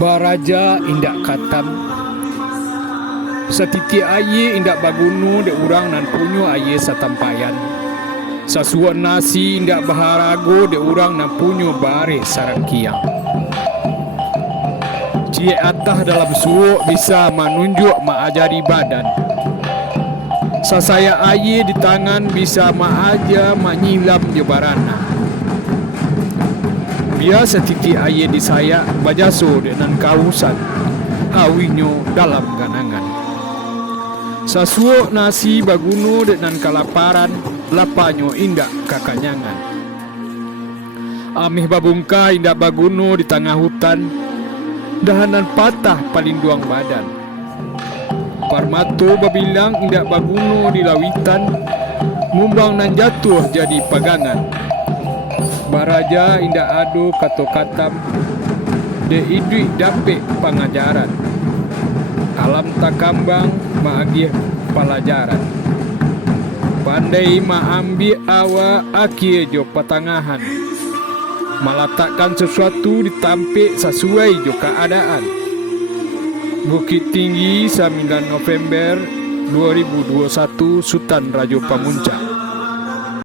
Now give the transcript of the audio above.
Baraja indak katam satiti aye indak bagunu de urang nan punyo aye satampayan. Sasuat nasi indak baharago de urang nan punyo bare sarang kiang. Cie atah dalam suo bisa menunjuk maajari badan. Sasaya aye di tangan bisa maaja manyilam jebarana. Biasa titi aye di saya bajaso dengan kausan awinyo dalam ganangan. Sasuo nasi bagunu dengan kalaparan lapanyo indak kakanyangan. Amih babungka indak bagunu di tengah hutan dahanan patah palinduang badan. Parmato babilang indak bagunu di lawitan mumbang nan jatuh jadi pagangan. Baraja indak ado kato katam de idui dape pangajaran. Alam takambang maagih pelajaran. Pandai maambi awa akhir jo patangahan. Meletakkan sesuatu di tampik sesuai jo keadaan. Bukit Tinggi 9 November 2021 Sutan Rajo Pamuncak.